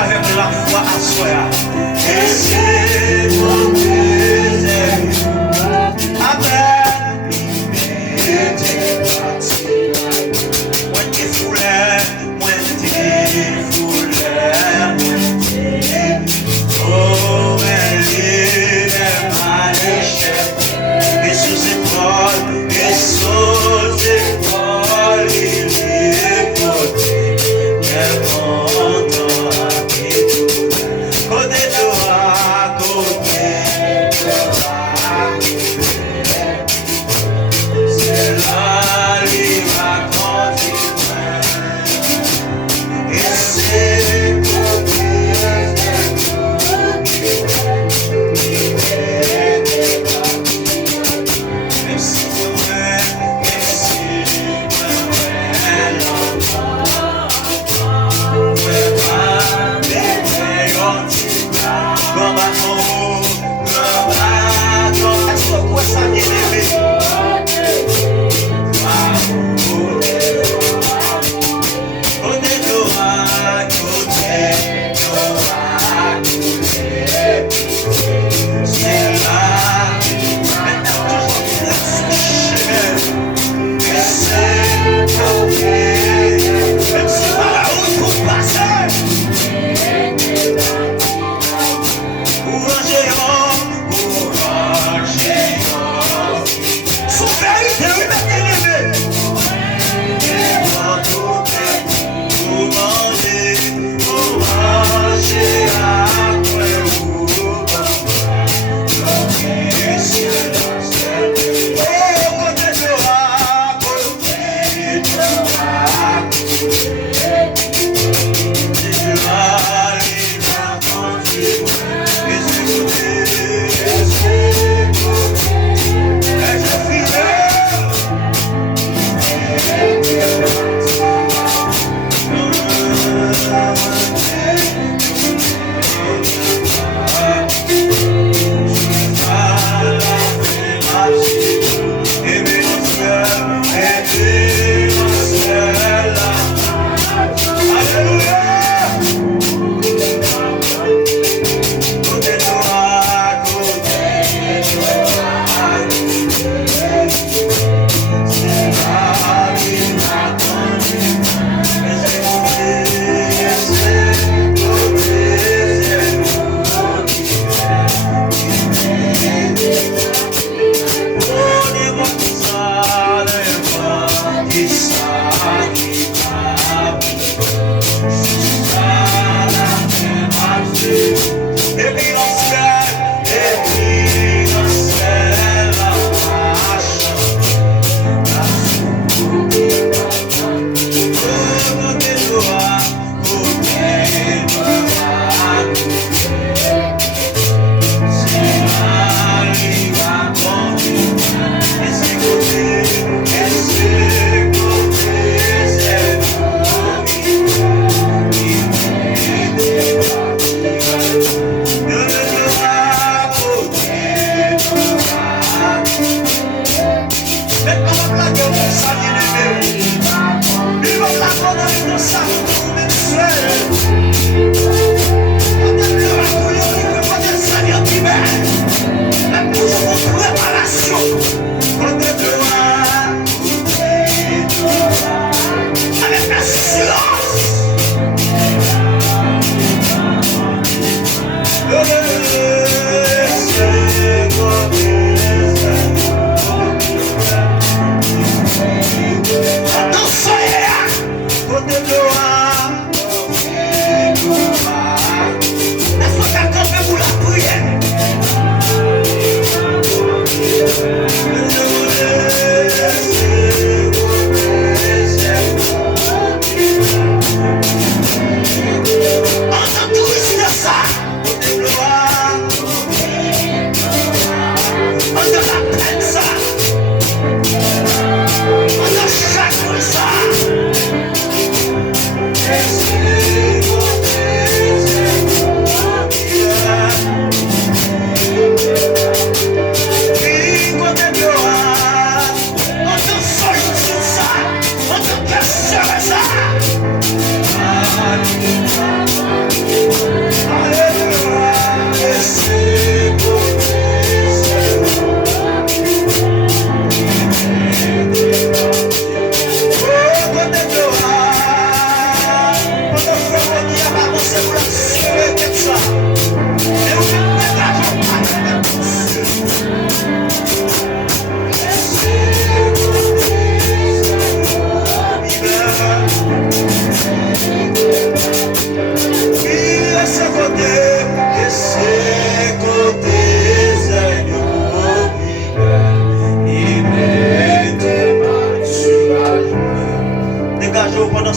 Avec la foi à soi. Et c'est mon désir. Avec l'immédiat. Moi t'es foulé, moi t'es foulé. Oh, elle est maléchette. Et sous épaules, il est porté.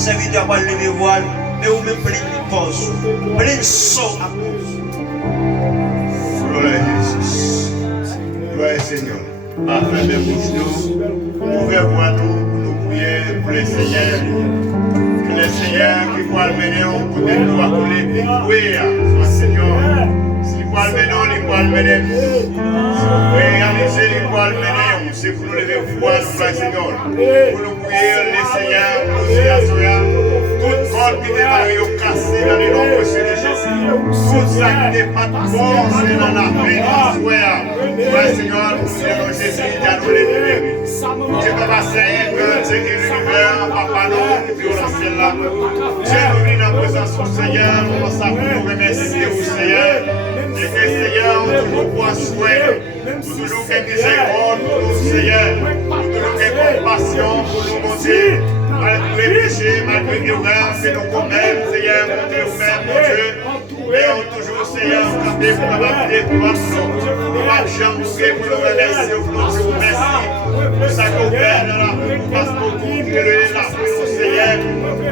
serviteur va lever voile, mais vous même plein de cause, plein de saut à cause. Gloire à Jésus. Gloire au Seigneur. Afin de nous, ouvrez-moi nous prier pour les seigneurs. Que les seigneurs qui vont mener au bout de nous, pour les détruire, Seigneur. Si vous allez mener, ils vont mener. Si vous réalisez, ils vont mener. C'est pour nous lever foi, nous, Seigneur. Pour nous prier, les seigneurs, pour nous dire, tout corps qui est cassé dans les noms de Jésus. Tout ça qui n'est pas de force dans la vie, ouais, Seigneur, nous disons Jésus, il a nous les libérer. Dieu va passer que Dieu est l'univers, papa, nous, puis on a celle-là. Dieu nous vient en présence au Seigneur, on va nous remercier au Seigneur. Et que Seigneur, toujours pour soin, toujours que miséricorde pour nous, Seigneur, toujours que compassion pour nous, mon Dieu. Malgré les péchés, malgré les erreurs que nous commettons, Seigneur, mon Dieu, mon Dieu, mais toujours, Seigneur, capé pour la vie pour nous. Nous marchons pour nous remercier, pour nous dire merci. Pour ça qu'on fait dans la vie, parce qu'on trouve que la vie au Seigneur,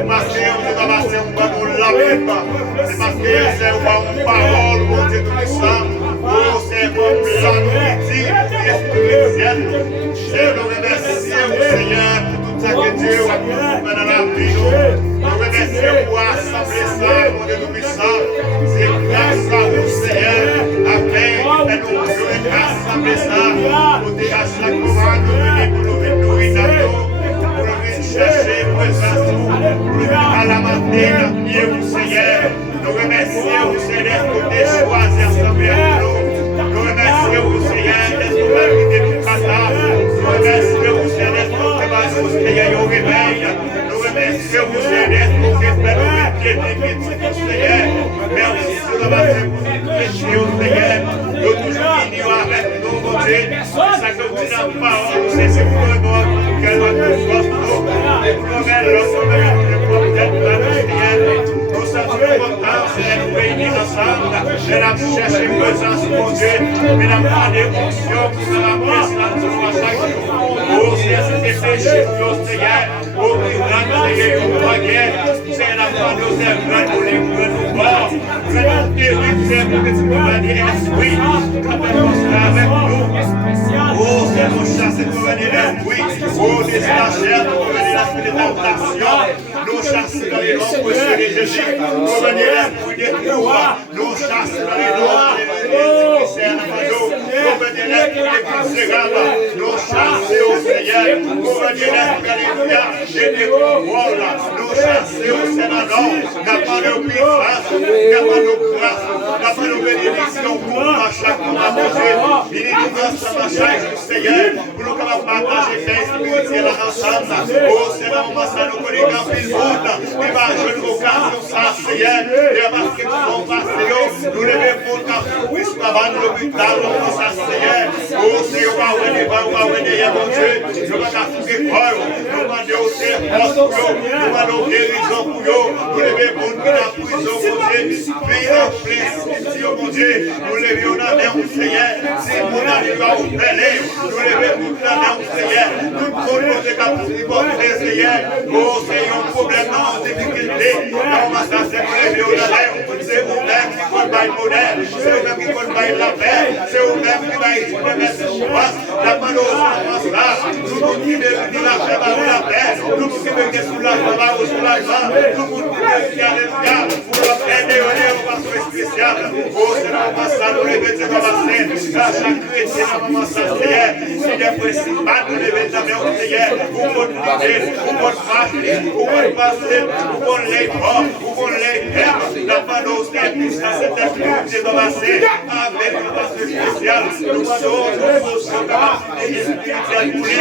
parce qu'on ne va pas passer un bon laver pas. C'est parce que c'est une parole, mon Dieu, tout ça. Oh, c'est comme ça, nous dit, l'Esprit ciel. C'est nous remercier au Seigneur pour tout ça que Dieu a fait dans la vie. Nous remercions pour assembler ça, mon Dieu, tout ça. C'est grâce à vous, Seigneur, afin que nous puissions assembler ça. Pour dire à chaque moment, nous venons nourrir pour nous chercher présence, pour à la matin, prier au Seigneur. Nous remercions au Seigneur pour des choix et assembler à nous. Nous remercions au Seigneur d'être qui nous catastrophe. Nous remercions au Seigneur pour que nous Seigneur au réveil. Nous remercions au Seigneur pour que nous mettions au Seigneur. Merci pour la matin pour nous prêcher au Seigneur. Nous toujours unis avec nous, mon Dieu. Ça que vous dites en parole, c'est pour nous qu'elle va nous forcer. Nous mettre l'autre Seigneur. Nous sommes contents, Seigneur, nous réunir ensemble. Et la chercher présence, mon Dieu. Mais la demandé onction pour la présence à chaque jour. Oh, Seigneur, c'est péché pour nous, Seigneur. Oh, qui grande, Seigneur, nous baguette. C'est la foi de nos œuvres, nous livrer nous morts. Nous allons guérir, pour que tu peux venir l'esprit. Quand on sera avec nous. Oh, Seigneur, nous chassons pour venir l'esprit. Oh, des la chair, pour venir l'esprit de tentation. Nous chassons dans les noms de Jésus. Nous venons l'esprit de pouvoir. Nous chassons dans les noms de Jésus. Nous venons l'esprit de misérable. Nous chassons au Seigneur. Nous venons l'esprit de pouvoir. Nous chassons au Seigneur. N'a pas de puissance. N'a pas de grâce. N'a pas de bénédiction pour à chaque moment. Bénédiction à chaque jour, Seigneur. Pour nous capables de partager fait spirituel ensemble. Oh Seigneur, on va nous connaître en pile monde. Et par une occasion, ça, Seigneur. Et parce que nous sommes passés, nous levons pour nous puissions avant l'hôpital, nous ça, Seigneur. Oh Seigneur, on va venir, mon Dieu. Nous va faire école. Nous va déhausser force pour nous. Nous va nous guérison pour nous. Nous levons pour nous dans la prison, mon Dieu. Puis en plein, mon Dieu. Nous levons dans la main, Seigneur. Si mon ami va vous mêler, nous levons pour nous dans la main, Seigneur. Tout le monde est capable de Seigneur. Oh Seigneur, un problème dans la difficulté. Non, ma ça, c'est pour lever au l'air. C'est vous-même qui combat le modèle. C'est vous-même qui combat la paix. C'est vous-même qui va y mettre en place. La malheureuse là. Tout le monde qui veut venir la paix par la paix. Tout le monde qui veut venir sous la joie au soulagement. Tout le monde qui veut venir à pour la paix de au passé spécial. Oh, c'est la maman ça, nous lever de commencer. À chaque chrétien, la maman ça, Seigneur. C'est des principales, nous lever de la main, Seigneur. Pour votre idée, pour votre marché, pour votre passé, pour votre lait fort, pour votre lait ferme. La panneau, c'est un puissant, c'est un puissant, c'est commencé. Avec le passé spécial, nous sommes capacité spirituelle pour lui.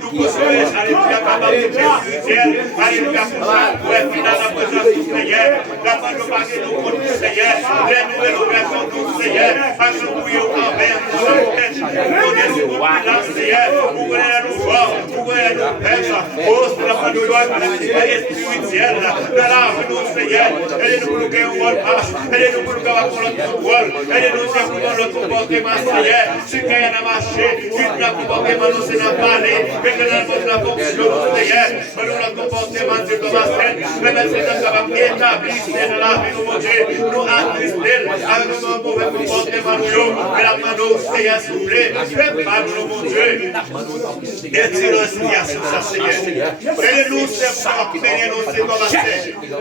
Nous possédons, alléluia, capacité spirituelle. Alléluia, pour ça, pour être dans la présence du Seigneur. La panneau, pas que nous comptons, Seigneur. Les nouvelles ouvertures du Seigneur. Parce que nous prions envers nous, Seigneur. Nous connaissons nous, Seigneur. Vous voulez nous voir, vous voulez nous faire. Oh, c'est la spirituel, dans la vie nous, Seigneur. Aidez-nous pour nous gagner un bon pas. Aidez-nous pour nous avoir notre rôle. Aidez-nous pour notre comportement, Seigneur. Si quelqu'un a marché, si notre comportement nous s'est pas parlé, mais que notre fonction, Seigneur, que notre comportement, c'est comme ça. Mais c'est capable d'établir dans la vie, mon Dieu, nous attrister avec nos mauvais comportements, mais la main nous, Seigneur, s'il vous plaît, prépare-nous, mon Dieu. Détruire la situation, ça, Seigneur. Aidez-nous, Seigneur, nous, c'est comme ça.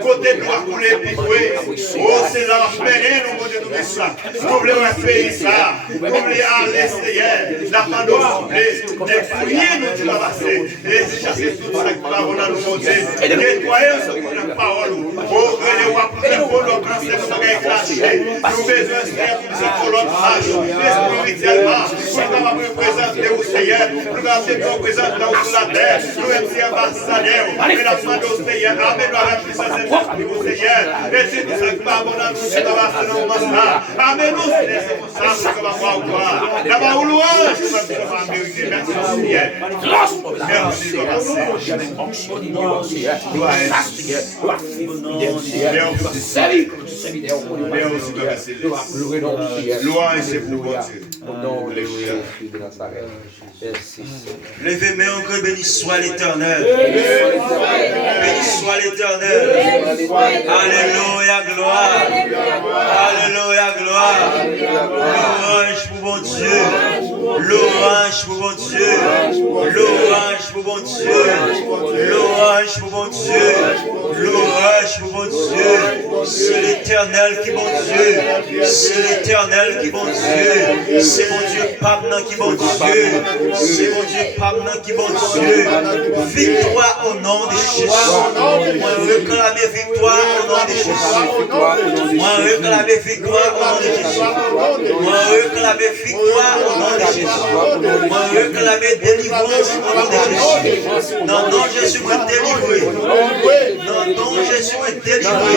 Côté droit, couler, piquer. Oh, c'est là, nous, mon Dieu, tout ça. Nous voulons faire ça. Nous voulons aller, Seigneur. La main nous, s'il vous plaît. Priez, nous, tu vas passer. Et chasser tout ça qui va nous, mon Dieu. Nettoyer ce qu'on a parole. Oh, venez voir pour le bon, le grand, c'est comme ça qu'il a craché. Nous besoin, Seigneur, pour ce qu'on l'autre marche. Spirituellement, pour nous représenter au Seigneur. Nous nous représenter sur la terre. Nous sommes ambassadeurs. Et la main au Seigneur. Amen. Nous avons puissance de l'Esprit au Seigneur. Et c'est tout ça qui va nous nous c'est dans la masse. Amen. Nous c'est comme ça que va voir quoi. D'abord, louange, nous va mériter. Merci Seigneur. Merci de passer. Louange, c'est pour Dieu. Levez main que béni soit l'Éternel. Béni soit l'Éternel. Alléluia, gloire. Alléluia, gloire. Louange pour mon Dieu. Louange pour mon Dieu. Louange pour mon Dieu. Louange pour mon Dieu. Louange pour mon Dieu. C'est l'Éternel qui mon Dieu. C'est l'Éternel qui mon Dieu. C'est mon Dieu Pabna qui mon Dieu. C'est mon Dieu Pabna qui mon Dieu. Victoire au nom de Jésus. Moi réclamer victoire au nom de Jésus. Moi réclamer victoire au nom de Jésus. Moi réclamer victoire au nom de Jésus. Moi réclamer délivrance au nom de Jésus. Non, non, je suis délivré. Non, non, je suis délivré.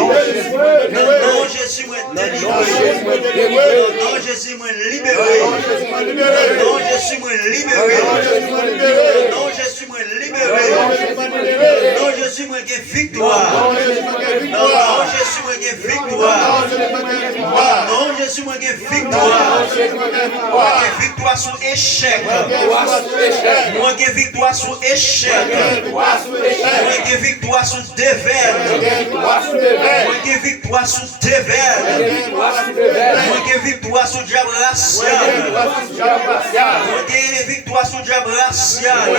Non, non, je suis délivré. Non, je suis libéré. Non, je suis libéré. Non, je suis libéré. Non, je suis victoire. Non, je suis victoire. Non, je suis victoire. Victoire sur échec. Moi, victoire sur échec. Moi, victoire sur dévers. Moi, victoire sur dévers. Moi, victoire sur diable racial. Moi, victoire sur diable racial.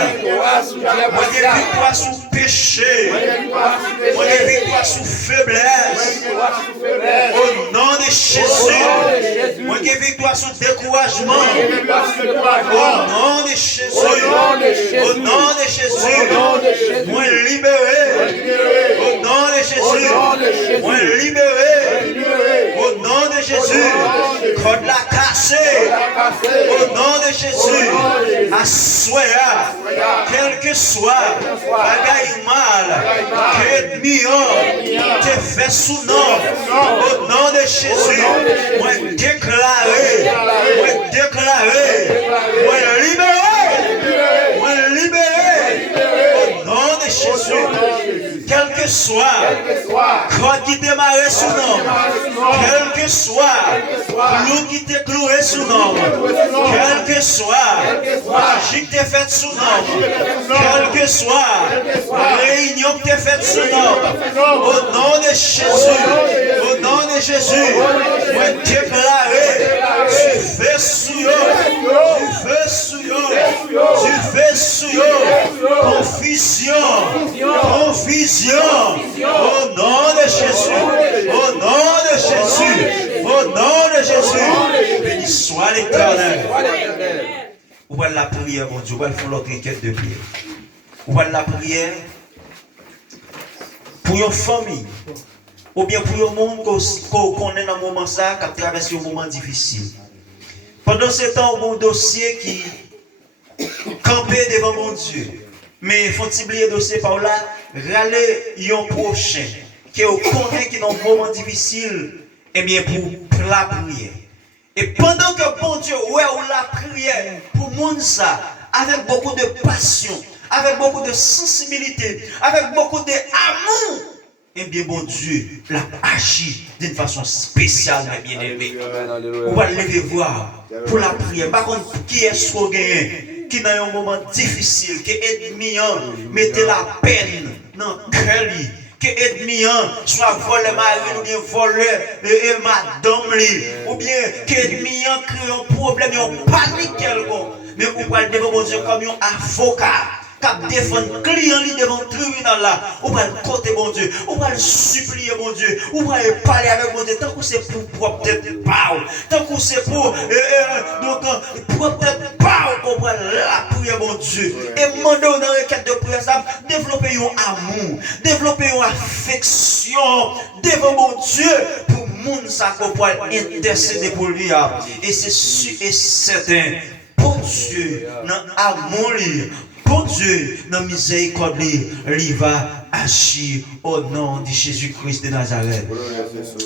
Moi, victoire sur péché. Moi, victoire sur faiblesse. Au nom de Jésus. Moi, victoire sur découragement. Au nom de Jésus. Au nom de Jésus. Moi, libéré. Au nom de Jésus. Moi, libéré. Au nom de Jésus. Code la cassée. Au nom de Jésus. Assoya. Quel que soit. Bagaille mal. Que te fait sous nom. Au nom de Jésus. Moi, déclaré. Moi, déclaré. Moi, libéré. Moi, libéré. Au nom de Jésus. Quel que soit, quoi qui démarre sous nom, quel que soit, clou qui t'est cloué sous nom, quel que soit, magie qui t'est faite sous nom, quel que soit, réunion qui t'est faite sous nom, au nom de Jésus, au nom de Jésus, moi déclarer, tu fais sous yo, tu fais sous yo, tu fais sous yo, confusion, confusion. Au nom de Jésus, au nom de Jésus, au nom de Jésus, béni soit l'Éternel. Où va la prière, mon Dieu, où va faire l'autre requête de prière. Où va la prière pour une famille, ou bien pour un monde qu'on connaît dans un moment ça, qui traverse un moment difficile. Pendant ce temps, mon dossier qui campait devant mon Dieu. Mais faut-il oublier dossier par là, râler yon prochain, qui est au connaît qui est dans un moment difficile, eh bien pour la prière. Et pendant que bon Dieu, ouais, ou la prière, pour monde ça, avec beaucoup de passion, avec beaucoup de sensibilité, avec beaucoup d'amour, eh bien, bon Dieu, l'a agi d'une façon spéciale, mes bien-aimés. On va lever voir pour la prière. Par contre, qui est-ce qu'on gagne? Qui dans un moment difficile, qui est ennemi, mettez la peine dans le cœur, que ennemi soit volé mari ou bien volé et madame ou bien que ennemi crée un problème, un panique quelconque. Mais on va le devant Dieu comme un avocat. Cap défendre client devant le tribunal là, on va le côté bon Dieu, on va le supplier bon Dieu, on va le parler avec bon Dieu, tant que c'est pour propre tête pas, tant que c'est pour propre tête pas, on va la prier bon Dieu. Et demander dans la requête de prière ça, développer un amour, développer une affection devant mon Dieu pour monde ça qu'on peut intercéder pour lui. Et c'est sûr et certain, bon Dieu, dans amour bon Dieu, dans miséricorde, il va agir au nom de Jésus-Christ de Nazareth.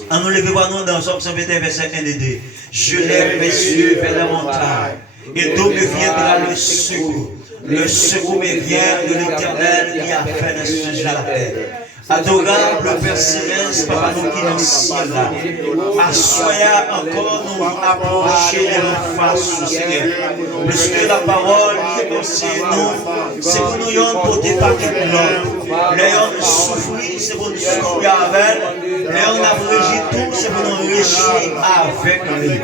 On nous lève nous dans Somme 121, verset 1 et 2. Je lève mes yeux vers la montagne, et d'où me viendra le secours. Le secours me vient de l'Éternel qui a fait les cieux et la terre. Adorable Père Céleste, Papa nous qui dans le ciel là, assoya encore nous approcher de nos faces, Seigneur. Puisque la parole qui est aussi nous, c'est pour nous y porter par quelque l'homme. L'ayant souffrir, c'est pour nous souffrir avec. L'ayant abrégé tout, c'est pour nous réjouir avec lui.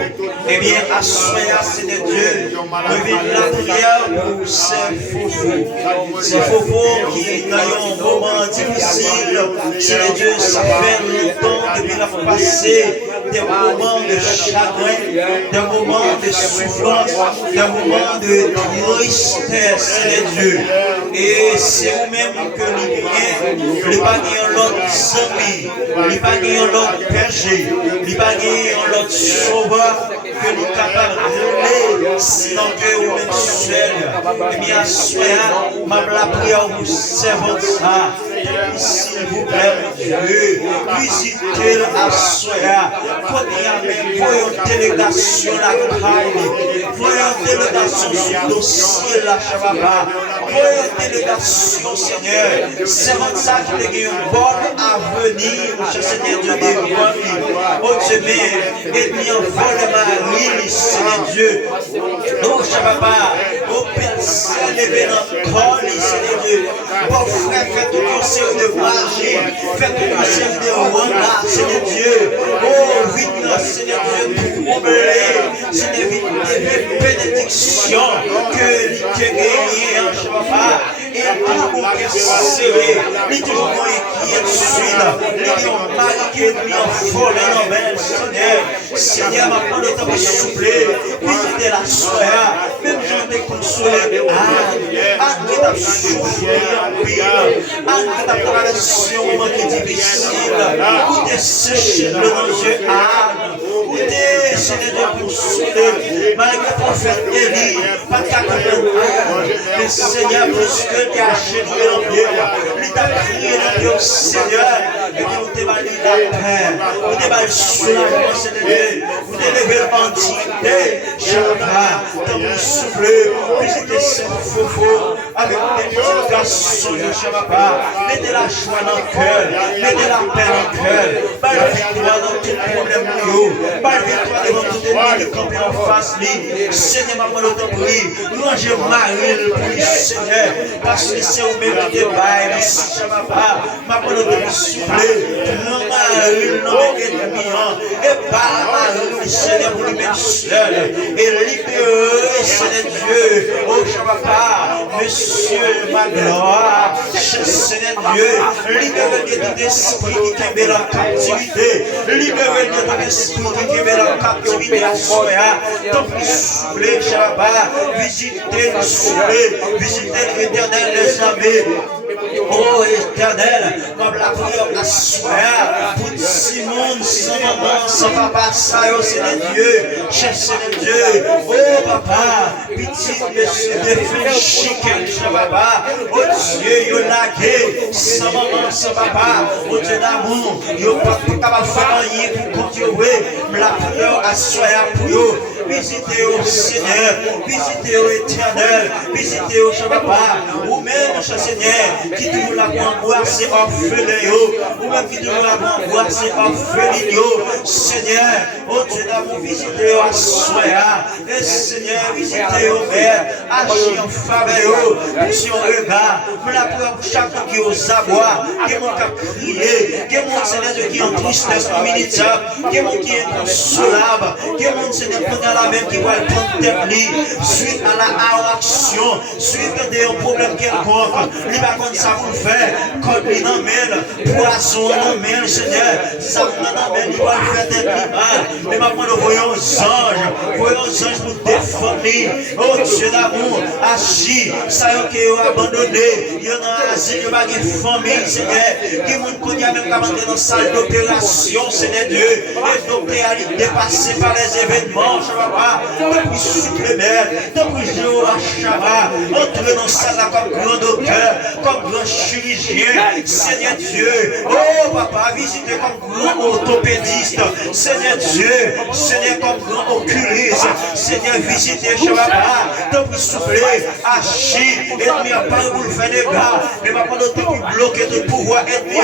Eh bien, assoya, Seigneur Dieu, revient la prière pour ces faux-faux. Ces faux-faux qui, dans un moment difficile, Seigneur Dieu, ça fait longtemps depuis la passé des moments de chagrin, des moments de souffrance, des moments de tristesse, Seigneur Dieu. Et c'est vous-même que nous prions, nous pas l'autre ami, nous pas l'autre berger, nous pas l'autre sauveur que nous sommes capables de aller, sinon que vous-même seul. Eh bien, soyez ma prière vous servant ça. S'il vous plaît, Dieu, visitez à Soya, voyons délégation la caille, voyons délégation sur le dossier la Chababa, voyons délégation, Seigneur, c'est votre ça qui est une bonne avenir, cher Seigneur Dieu, des bonnes, oh Dieu, et bien vol Marie, Seigneur Dieu, oh Chababa, oh personne levé dans le corps, Seigneur Dieu, bon frère, faites tout de marcher, faites une série de Rwanda, Seigneur Dieu. Oh, vite, Seigneur Dieu, pour combler, Seigneur, vite, des bénédictions que tu as gagnées en Shabbat. Et toujours persévérer, il toujours inquiétude, il ont marqué, il ont volé nos belles, Seigneur. Seigneur, maintenant le temps de souffler, visiter la soya, même je t'ai consolé, Anne qui t'a soufflé en pire, Anne qui t'a traversé un moment qui est difficile, où t'es séché le nom de Dieu, Anne, où t'es, Seigneur, consolé, malgré le prophète Élie, pas de Anne, mais Seigneur, plus que tu as chéri en Dieu, il t'a prié dans Dieu, Seigneur, et puis vous t'évalue la paix, vous t'évalue sur la voix, Seigneur, vous t'élevez en dignité, Shabbat, tant vous soufflez, visitez ce faux avec des petites garçons de Shabbat, mettez la joie dans le cœur, mettez la paix dans le cœur, balvez-toi dans tout problème, balvez-toi devant tout ennemi de camper en face, Seigneur, ma bonne autorité, louangez Marie pour lui, Seigneur, parce que c'est vous-même qui débaille, Shabbat, ma bonne autorité soufflée, non Marie, non ennemi, et par Marie, Seigneur, pour lui-même seul, et libérez, Seigneur Dieu, oh Shabbat, Monsieur, ma gloire, Seigneur Dieu, libérez de tout esprit qui est dans la captivité, libérez de tout esprit qui est dans la captivité à Soya, donc vous soufflez, Shabbat, visitez, vous soufflez, visitez l'Éternel des armées. Oh Éternel, comme la prière à Soya, pour Simon, sans maman, sans papa, ça, Seigneur Dieu, cher Seigneur Dieu, oh papa, petit monsieur de fin chicken, papa, oh Dieu, yo lagué, sans maman, sans papa, oh Dieu d'amour, yo pas capable de faire rien pour continuer, la prière à Soya pour eux. Visitez au Seigneur, visitez au Éternel, visitez au Papa, ou même Seigneur, qui toujours là pour embrasser orphelin, ou même qui toujours là pour embrasser orphelin, Seigneur, oh Dieu d'amour, visitez à soi, et Seigneur, visitez au Père, agis en faveur, si on regarde, mais la pour chaque fois qui est aux abois, qui est mon cas crié, qui est mon Seigneur qui est en tristesse militaire, qui est mon qui est inconsolable, qui est mon Seigneur qui est la même qui va prendre tête suite à la action, suite à un problème quelconque, il va comme ça vous faire, quand il emmène, poisson emmène, Seigneur, ça vous emmène, il va faire tête mal, mais maintenant nous voyons aux anges pour défendre, oh Dieu d'amour, agis, ça y est qui est abandonné, il y en a asile, il y a une famille, Seigneur, qui vous connaît même qu'à entrer dans la salle d'opération, Seigneur Dieu, et donc à aller dépasser par les événements, je ne vois pas, depuis supplémentaire, depuis Jéhovah Shabbat, entrer dans la salle comme grand docteur, comme grand chirurgien, Seigneur Dieu, oh papa, visitez comme grand orthopédiste, Seigneur Dieu, Seigneur comme grand oculiste, Seigneur visitez Shabbat, depuis souffler, agir, ennemi à part pour le faire des gars, mais maintenant depuis bloquer tout pouvoir ennemi,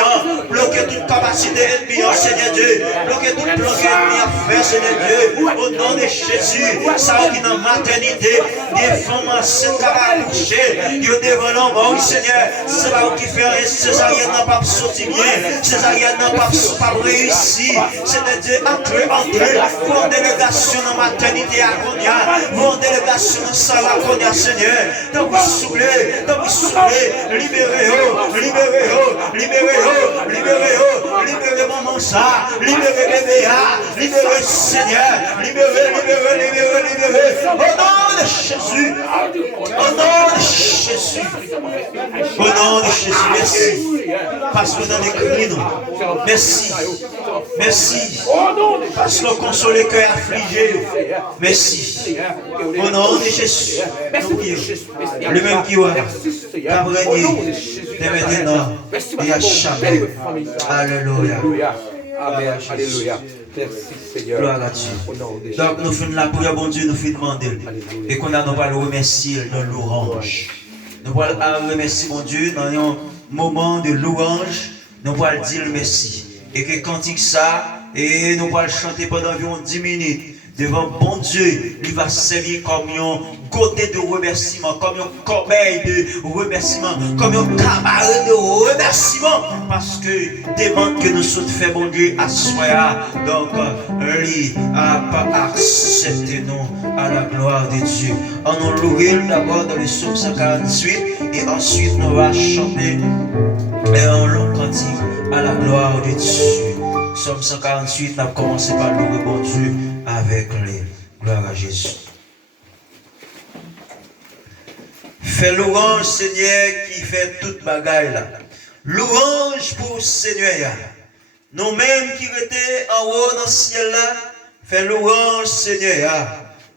bloquer toute capacité ennemi, Seigneur Dieu, bloquer tout plan ennemi à faire, Seigneur Dieu, au nom de Jésus, ça qui est dans la maternité, des femmes enceintes qui vont accoucher, ils devant l'homme, oui Seigneur, c'est là qui fait césarienne n'a pas sorti bien, césarienne n'a pas réussi, Seigneur Dieu, entrez, vos délégations dans la maternité à Konya, vos délégations dans salle à Konya, Seigneur, donc vous soufflez, libérez maman ça, libérez bébé, libérez Seigneur, libérez, au nom de Jésus, au nom de Jésus, au nom de Jésus, merci, parce que dans les cris, merci, parce que console les cœurs affligés, merci, au nom de Jésus, le même qui va, qu'a régné, dès maintenant, et à jamais, alléluia. Amen. Alléluia. Merci Seigneur. Gloire à Dieu. Donc nous faisons la prière, bon Dieu, nous faisons demander. Et qu'on a, nous allons le remercier dans l'orange. Nous allons remercier mon Dieu dans un moment de louange. Nous allons dire merci. Et que cantique ça, et nous allons chanter pendant environ 10 minutes. Devant bon Dieu, il va servir comme un côté de remerciement, comme un corbeille de remerciement, comme un cabaret de remerciement, parce que demande que nous sommes fait bon Dieu à soi. Donc, lui a pas accepté nous à la gloire de Dieu. On nous louera d'abord dans le psaume 148 et ensuite nous allons chanter un long cantique à la gloire de Dieu. Psaume 148, nous avons commencé par louer bon Dieu avec les gloire à Jésus. Fais louange, Seigneur, qui fait toute bagaille là. Louange pour Seigneur. Nous-mêmes qui étions en haut dans le ciel là, fais louange, Seigneur.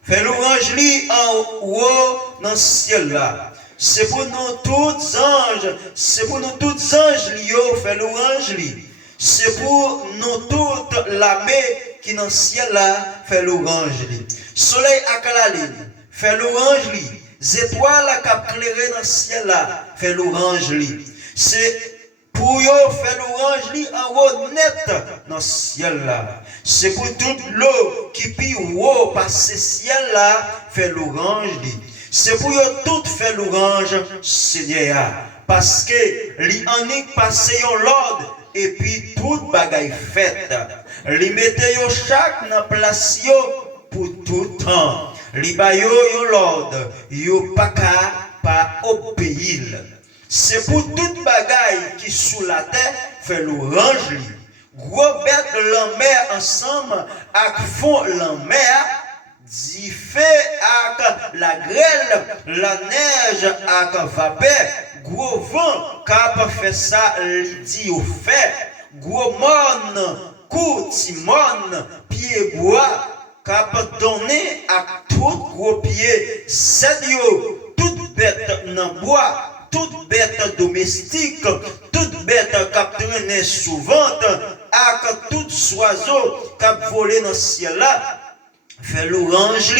Fais louange lui en haut dans le ciel là. C'est pour nous tous anges, c'est pour nous tous anges lui, fais louange lui. C'est pour nous toute l'armée qui dans le ciel là fait louange lui. Soleil à Kalaline fait louange lui. Étoiles à cap clairé dans le ciel là fait louange lui. C'est pour yo fait louange lui en haut net dans le ciel là. C'est pour toute l'eau qui pille haut par ce ciel là fait louange lui. C'est pour yo tout fait louange Seigneur parce que li anique passé yon l'ordre. Et puis toute bagaille faite, li mette yo chaque nan place yo pour tout temps. Li ba yo l'ordre, yo pas obéir. C'est pour toute bagaille qui sous la terre fait l'orange li. Gros bête l'enmer ensemble ak fond l'enmer, di fait ak la grêle, la neige ak vapeur. Gros vent, cap fait ça, dit au fait. Gros mon, coup timon, pied bois, cap donné à tout gros pied. C'est yo, toute bête n'en bois, toute bête domestique, toute bête cap traîné souvent, ak tout oiseau cap volé dans le ciel là. Fait l'orange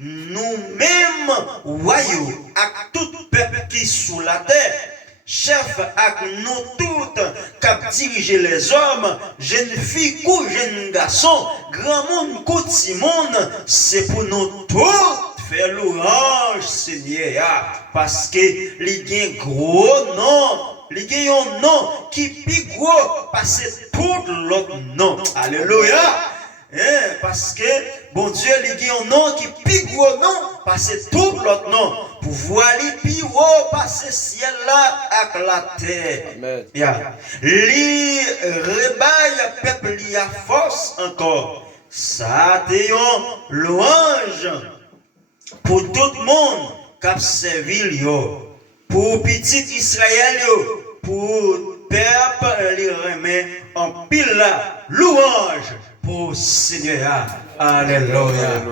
nous-mêmes, royaux, à tout peuple qui sous la terre, chef avec nous toutes, qui dirige les hommes, jeunes filles, jeunes garçons, grand monde, petit monde, c'est pour nous tous faire louange, Seigneur, parce que il y a un gros nom, il y a un nom qui est plus gros, parce que tout l'autre nom. Alléluia. Parce que, bon Dieu, il y a un nom qui est plus gros nom, parce que tout l'autre nom, pour voir les plus haut, passer ciel là avec la terre. Amen. Li rebaille peuple li a force encore. Ça te yon louange pour tout le monde qui a servi yo, pour petit Israël yo, pour peuple li remet en pile louange pour Seigneur. Alléluia.